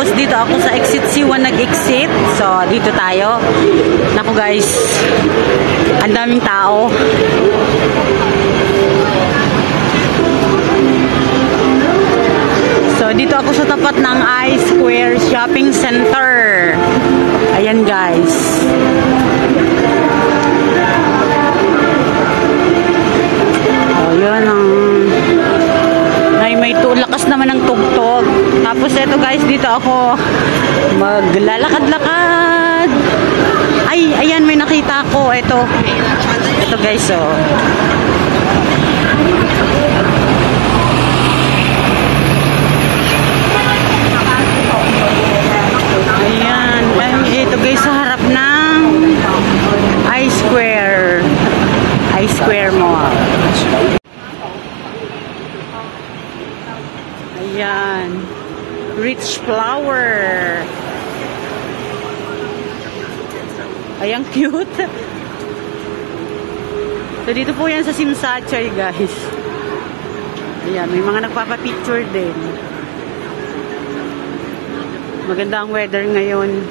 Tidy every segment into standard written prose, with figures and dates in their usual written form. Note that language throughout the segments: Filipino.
Tapos dito ako sa exit C1 nag-exit. So, dito tayo. Naku guys, ang daming tao. So, dito ako sa tapat ng I-Square Shopping Center. Ayan guys. Oh, yun ang may lakas naman ng tugtog. Tapos eto guys, dito ako maglalakad-lakad. Ay, ayan, may nakita ko. Ito guys, oh. Ayan, ito guys sa harap ng I-Square Mall. Ayan, Rich Flower. Ayan, cute. So, dito po yan sa Simsachay, guys. Ayan, may mga nagpapapicture din. Maganda ang weather ngayon.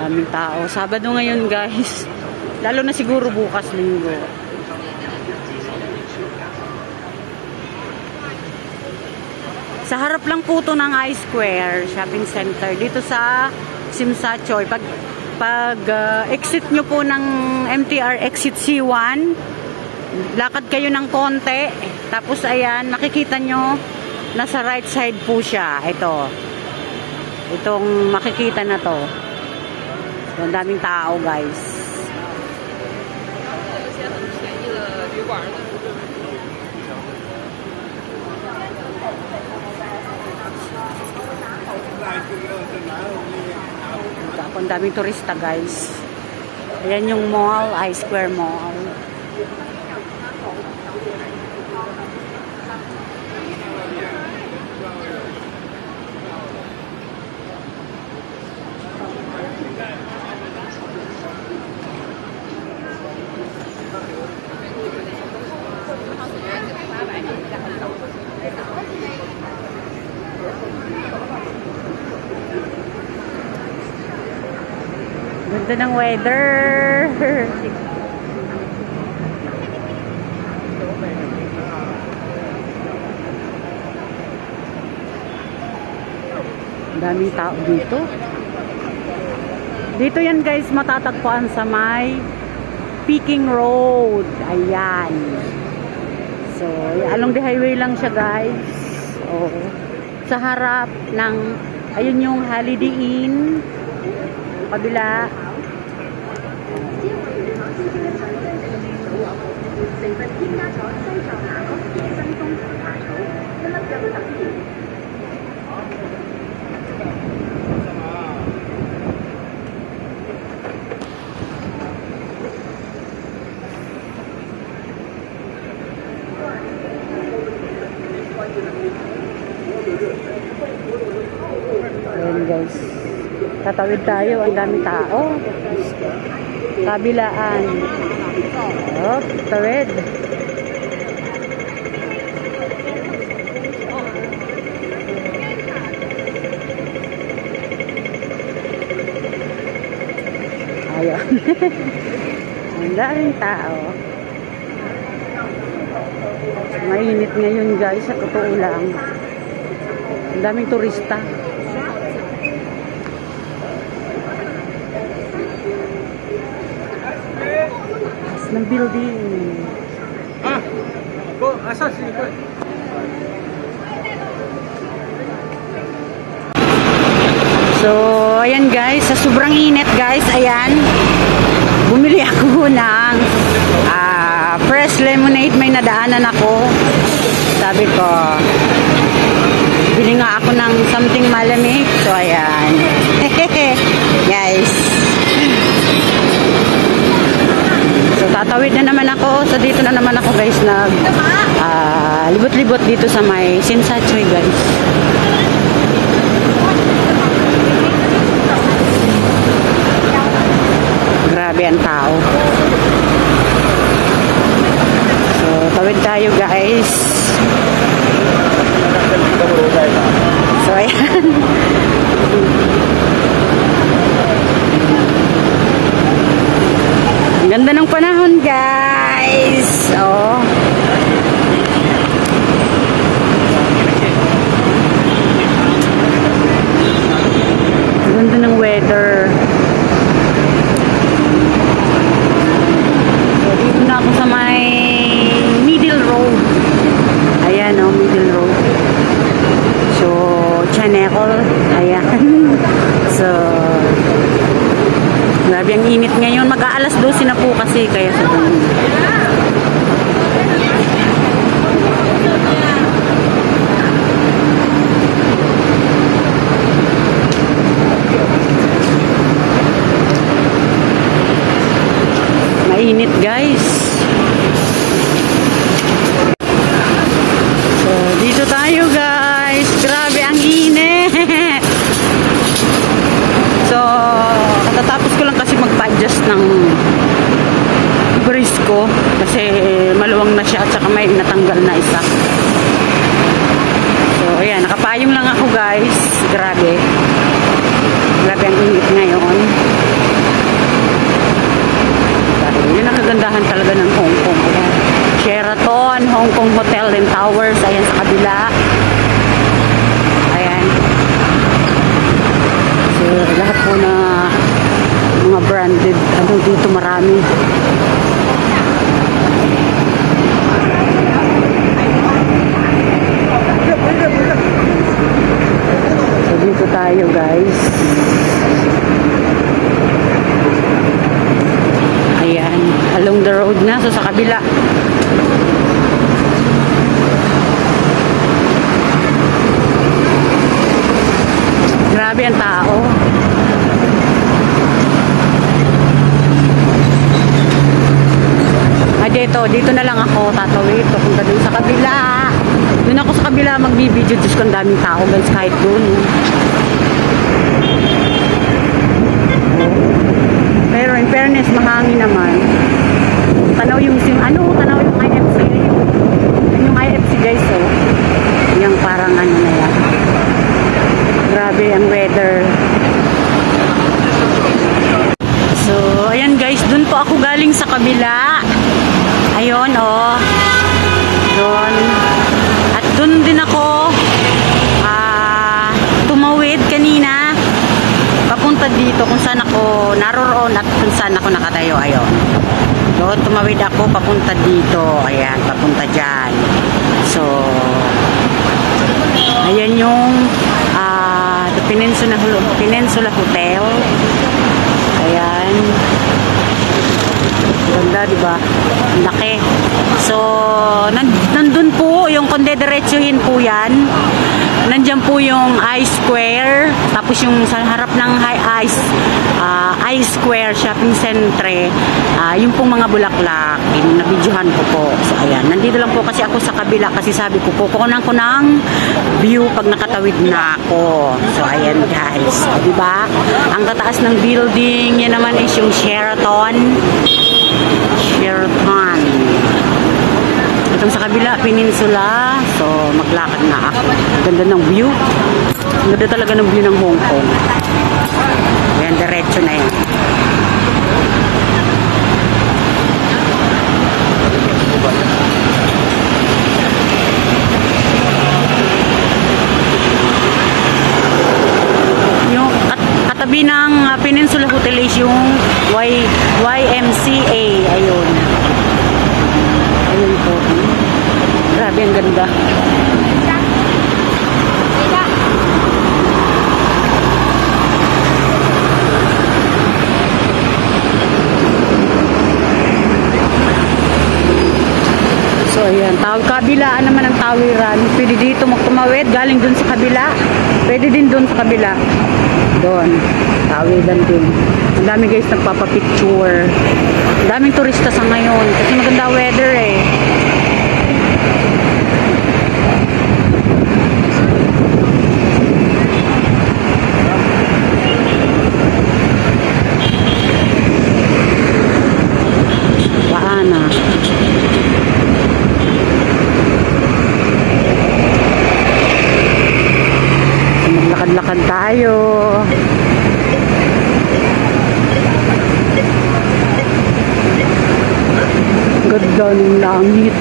Daming tao. Sabado ngayon guys. Lalo na siguro bukas linggo. Sa harap lang po to ng I-Square Shopping Center. Dito sa Simsachay. Pag exit nyo po ng MTR exit C1, lakad kayo ng konti. Tapos ayan, makikita nyo nasa right side po siya. Itong makikita na to. Ang daming tao guys. Ang daming turista guys. Ayan yung mall, I-Square Mall. Ganda ng weather. Daming tao dito. Dito yan guys, matatagpuan sa may Peking Road. Ayan. So, along the highway lang siya guys. Oh. Sa harap ng, ayun yung Holiday Inn. Kabila. Ayan guys, tatawid tayo, ang dami tao. Kabilaan. Oh, tawid. Ayan. Ang daming tao. Mainit ngayon guys, sa totoo lang. Ang daming turista. Ng building. Asa sini po? So, ayan guys, sa sobrang init guys, ayan. Bumili ako ng fresh lemonade, may nadaanan ako. Sabi ko, bili nga ako ng something malamig. So, ayan. Guys. So, tatawid na naman ako. So, dito na naman ako guys libot-libot dito sa may Sinsachoy, guys. Grabe ang tao. So, tawid tayo, guys. So, ayan. Ang ganda ng panahon, guys. Oh. Ang ganda ng weather. So, dito na ako sa may middle road. Ayan, oh, middle road. So, Chanekol. Ayan. So, grabe ang init ngayon. Mag-aalas 12 na po kasi. Kaya sa mainit, guys. So, dito tayo, guys. Grabe ang init. So, katatapos ko lang kasi magpa-adjust ng brace ko kasi maluwang na siya at saka may natanggal na isa. So, ayan. Nakapayong lang ako, guys. Grabe. Grabe ang init ngayon. Yun ang kagandahan talaga ng Hong Kong. Ayan. Sheraton, Hong Kong Hotel and Towers. Ayan sa kabila. Ayan. So, lahat po na mga branded. Ano dito marami. So, dito tayo, guys. Ayan, along the road na, so sa kabila. Grabe ang tao. Dito na lang ako tatawid, papunta dun sa kabila. Dun ako sa kabila magbibideo, Diyos ko ang daming tao, guys, kahit dun. Pero in fairness, mahangin naman. Tanaw yung tanaw yung IFC. Yung IFC, guys, oh. Yung parang ano na yan. Grabe ang weather. So, ayan, guys, dun po ako galing sa kabila. Ayun, oh. Dun. At dun din ako tumawid kanina. Papunta dito kung saan ako naroroon at kung saan ako nakatayo. Ayun. Doon tumawid ako papunta dito. Ayan, papunta dyan. So, ayan yung the Peninsula Hotel. Ayan. Ganda, diba? Laki. So, nandun po yung kung dediretsuhin po yan. Nandiyan po yung I-Square. Tapos yung sa harap ng I-Square Shopping Center. Yung pong mga bulaklak. Yung nabidyohan ko po. So, ayan. Nandito lang po kasi ako sa kabila. Kasi sabi ko, kukunan ko ng view pag nakatawid na ako. So, ayan, guys. O, diba? Ang tataas ng building. Yan naman is yung Sheraton. Itong sa kabila, Peninsula. So, maglakad na ako. Ganda ng view. Ganda talaga ng view ng Hong Kong. Ayan, diretso na yan. Yung katabi ng Peninsula Hotel is yung YMCA. Ayun. Ayun po. Grabe, ang ganda. So, ayan. Kabilaan naman ang tawiran. Pwede dito magtumawid. Galing dun sa kabila. Pwede din dun sa kabila. Doon. Tawiran din. Ang dami, guys, nagpapapicture. Ang daming turista sa ngayon. Kasi maganda weather eh. tayo. Ganda ng langit.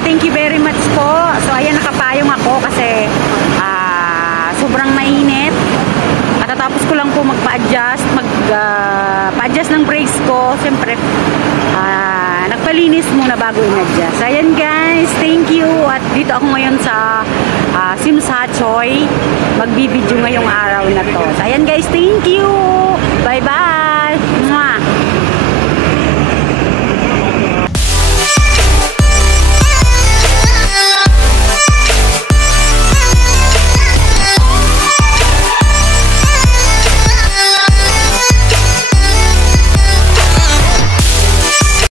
Thank you very much po. So ayan, nakapayong ako kasi sobrang mainit. At tatapos ko lang po magpa-adjust, pa-adjust ng brakes ko. Siyempre, nagpalinis muna bago in-adjust. So ayan guys, thank you. At dito ako ngayon sa Simsa Choy. Magbibideo ngayong araw na to. So ayan guys, thank you. Bye bye.